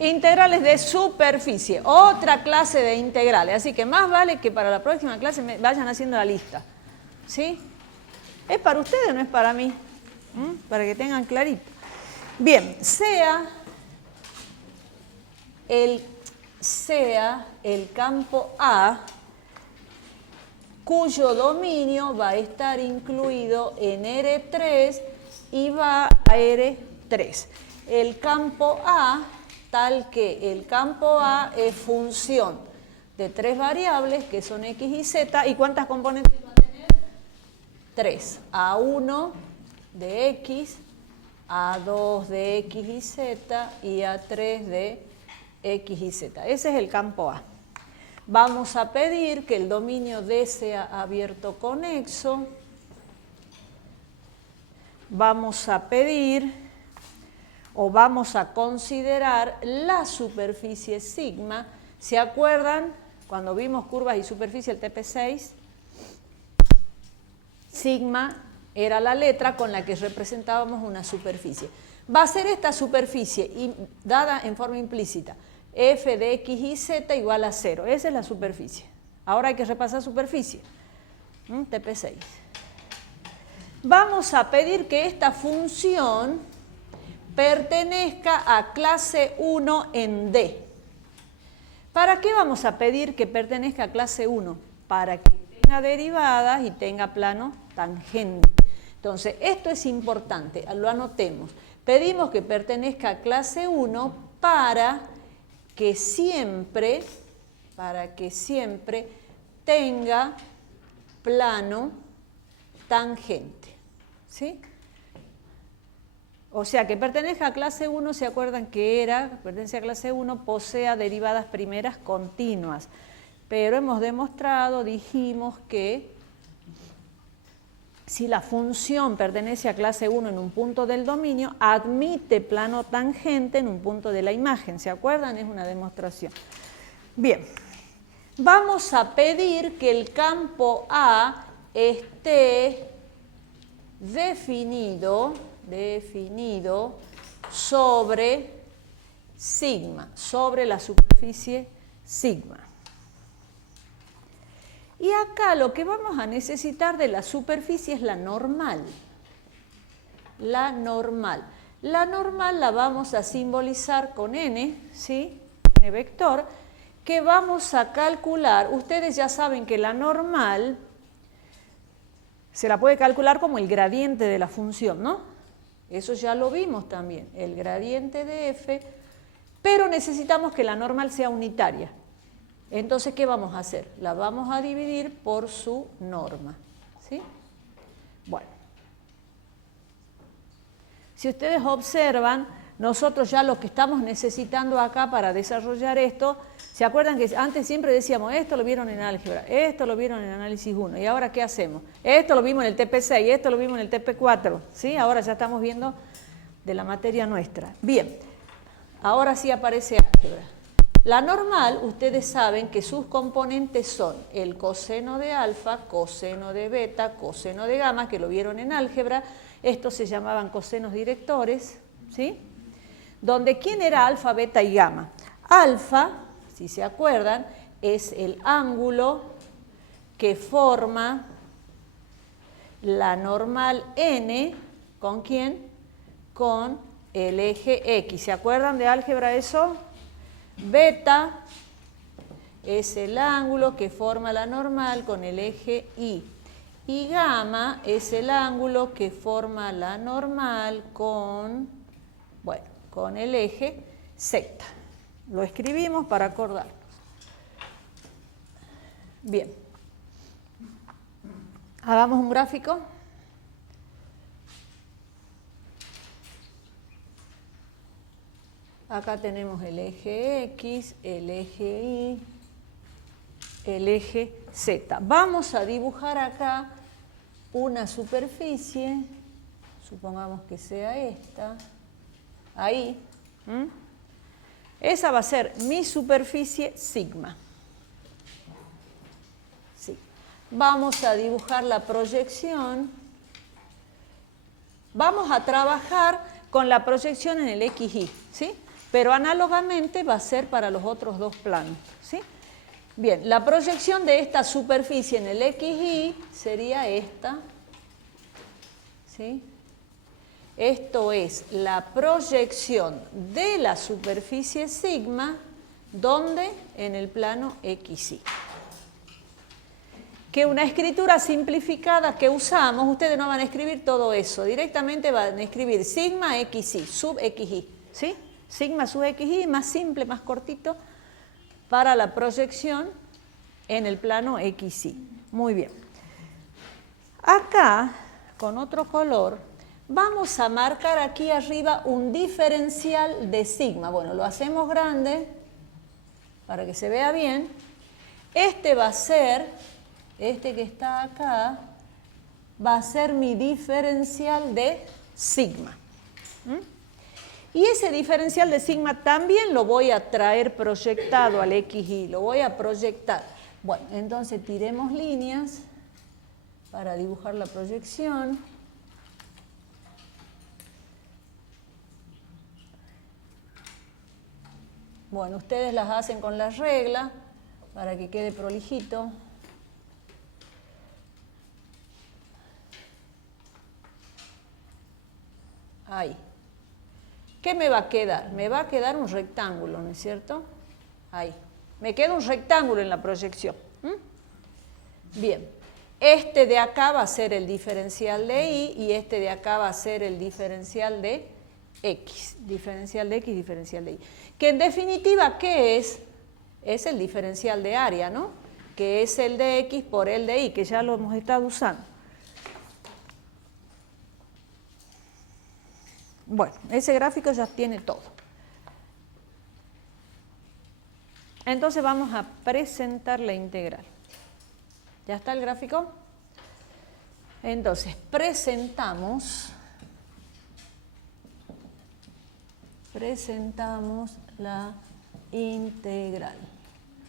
Integrales de superficie, otra clase de integrales. Así que más vale que para la próxima clase me vayan haciendo la lista. ¿Sí? ¿Es para ustedes o no es para mí? Para que tengan clarito. Bien, sea el campo A cuyo dominio va a estar incluido en R3 y va a R3. El campo A, tal que el campo A es función de 3 variables que son X y Z. ¿Y cuántas componentes va a tener? 3. A1 de X, A2 de X y Z y A3 de X y Z. Ese es el campo A. Vamos a pedir que el dominio D sea abierto conexo. Vamos a pedir o vamos a considerar la superficie sigma. ¿Se acuerdan cuando vimos curvas y superficie, el TP6? Sigma era la letra con la que representábamos una superficie. Va a ser esta superficie dada en forma implícita. F de X y Z igual a 0. Esa es la superficie. Ahora hay que repasar superficie. TP6. Vamos a pedir que esta función pertenezca a clase 1 en D. ¿Para qué vamos a pedir que pertenezca a clase 1? Para que tenga derivadas y tenga plano tangente. Entonces, esto es importante, lo anotemos. Pedimos que pertenezca a clase 1 para que siempre tenga plano tangente. ¿Sí? O sea, que pertenezca a clase 1, ¿se acuerdan que pertenece a clase 1, posea derivadas primeras continuas? Pero hemos demostrado, dijimos que si la función pertenece a clase 1 en un punto del dominio, admite plano tangente en un punto de la imagen. ¿Se acuerdan? Es una demostración. Bien, vamos a pedir que el campo A esté definido sobre sigma, sobre la superficie sigma. Y acá lo que vamos a necesitar de la superficie es la normal. La normal. La normal la vamos a simbolizar con n, ¿sí? N vector, que vamos a calcular. Ustedes ya saben que la normal se la puede calcular como el gradiente de la función, ¿no? Eso ya lo vimos también, el gradiente de f, pero necesitamos que la normal sea unitaria. Entonces, ¿qué vamos a hacer? La vamos a dividir por su norma, ¿sí? Bueno, si ustedes observan, nosotros ya lo que estamos necesitando acá para desarrollar esto, ¿se acuerdan que antes siempre decíamos, esto lo vieron en álgebra, esto lo vieron en análisis 1, y ahora ¿qué hacemos? Esto lo vimos en el TP6, esto lo vimos en el TP4, ¿sí? Ahora ya estamos viendo de la materia nuestra. Bien, ahora sí aparece álgebra. La normal, ustedes saben que sus componentes son el coseno de alfa, coseno de beta, coseno de gamma, que lo vieron en álgebra. Estos se llamaban cosenos directores, ¿sí? Donde ¿quién era alfa, beta y gamma? Alfa, si se acuerdan, es el ángulo que forma la normal n, ¿con quién? Con el eje X. ¿Se acuerdan de álgebra eso? Beta es el ángulo que forma la normal con el eje Y. Y gamma es el ángulo que forma la normal con el eje Z. Lo escribimos para acordarnos. Bien. Hagamos un gráfico. Acá tenemos el eje X, el eje Y, el eje Z. Vamos a dibujar acá una superficie, supongamos que sea esta, ahí. Esa va a ser mi superficie sigma. Sí. Vamos a dibujar la proyección. Vamos a trabajar con la proyección en el XY, ¿sí? pero análogamente va a ser para los otros dos planos, ¿sí? Bien, la proyección de esta superficie en el XY sería esta, ¿sí? Esto es la proyección de la superficie sigma, ¿dónde? En el plano XY. Que una escritura simplificada que usamos, ustedes no van a escribir todo eso, directamente van a escribir sigma XY, sub XY, ¿sí? Sigma sub XY, más simple, más cortito, para la proyección en el plano XY. Muy bien. Acá, con otro color, vamos a marcar aquí arriba un diferencial de sigma. Bueno, lo hacemos grande para que se vea bien. Este va a ser, este que está acá, va a ser mi diferencial de sigma. Y ese diferencial de sigma también lo voy a traer proyectado al XY, lo voy a proyectar. Bueno, entonces tiremos líneas para dibujar la proyección. Bueno, ustedes las hacen con la regla para que quede prolijito. Ahí. ¿Qué me va a quedar? Me va a quedar un rectángulo, ¿no es cierto? Ahí. Me queda un rectángulo en la proyección. Bien. Este de acá va a ser el diferencial de Y y este de acá va a ser el diferencial de X. Diferencial de X, diferencial de Y. Que en definitiva, ¿qué es? Es el diferencial de área, ¿no? Que es el de X por el de Y, que ya lo hemos estado usando. Bueno, ese gráfico ya tiene todo. Entonces vamos a presentar la integral. ¿Ya está el gráfico? Entonces, presentamos la integral.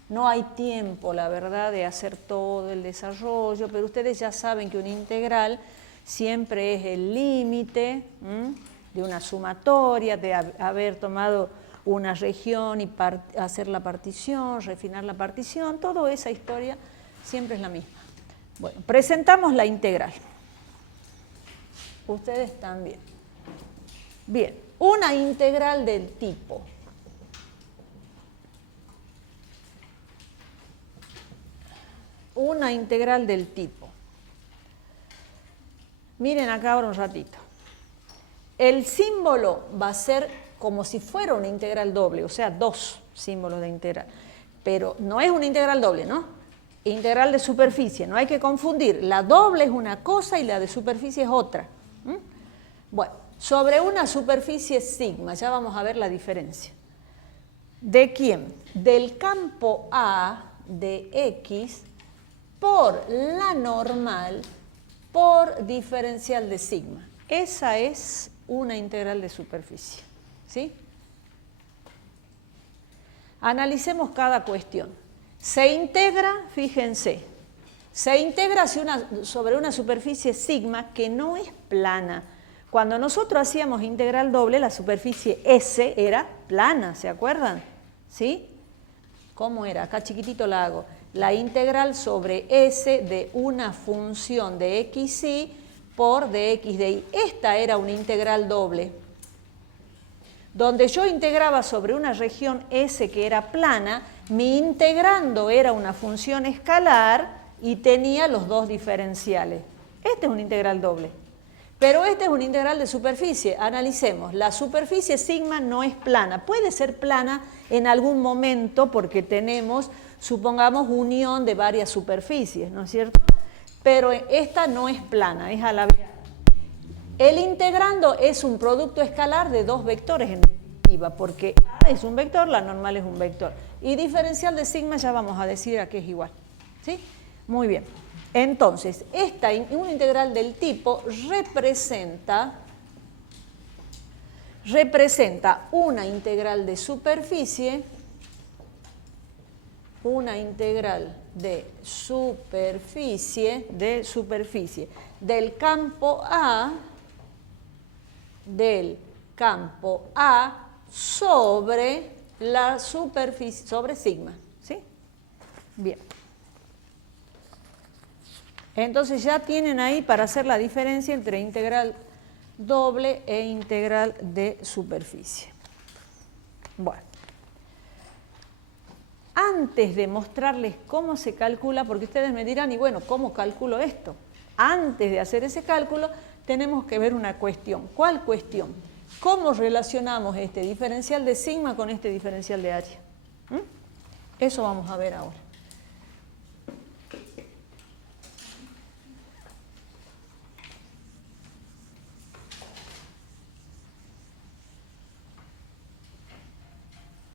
No hay tiempo, la verdad, de hacer todo el desarrollo, pero ustedes ya saben que una integral siempre es el límite de una sumatoria, de haber tomado una región y hacer la partición, refinar la partición, toda esa historia siempre es la misma. Bueno, presentamos la integral. Ustedes también. Bien, una integral del tipo. Una integral del tipo. Miren acá ahora un ratito. El símbolo va a ser como si fuera una integral doble, o sea, dos símbolos de integral. Pero no es una integral doble, ¿no? Integral de superficie, no hay que confundir. La doble es una cosa y la de superficie es otra. Bueno, sobre una superficie sigma, ya vamos a ver la diferencia. ¿De quién? Del campo A de X por la normal por diferencial de sigma. Esa es una integral de superficie, ¿sí? Analicemos cada cuestión. Se integra, fíjense, se integra sobre una superficie sigma que no es plana. Cuando nosotros hacíamos integral doble, la superficie S era plana, ¿se acuerdan? ¿Sí? ¿Cómo era? Acá chiquitito la hago. La integral sobre S de una función de XY por dx de Y. Esta era una integral doble, donde yo integraba sobre una región S que era plana, mi integrando era una función escalar y tenía los dos diferenciales. Este es una integral doble. Pero este es una integral de superficie. Analicemos. La superficie sigma no es plana. Puede ser plana en algún momento porque tenemos, supongamos, unión de varias superficies, ¿no es cierto? Pero esta no es plana, es alargada. El integrando es un producto escalar de dos vectores en definitiva, porque A es un vector, la normal es un vector. Y diferencial de sigma ya vamos a decir a qué es igual. ¿Sí? Muy bien. Entonces, una integral del tipo representa una integral de superficie, del campo A sobre la superficie, sobre sigma, ¿sí? Bien. Entonces ya tienen ahí para hacer la diferencia entre integral doble e integral de superficie. Bueno. Antes de mostrarles cómo se calcula, porque ustedes me dirán, y bueno, ¿cómo calculo esto? Antes de hacer ese cálculo, tenemos que ver una cuestión. ¿Cuál cuestión? ¿Cómo relacionamos este diferencial de sigma con este diferencial de área? Eso vamos a ver ahora.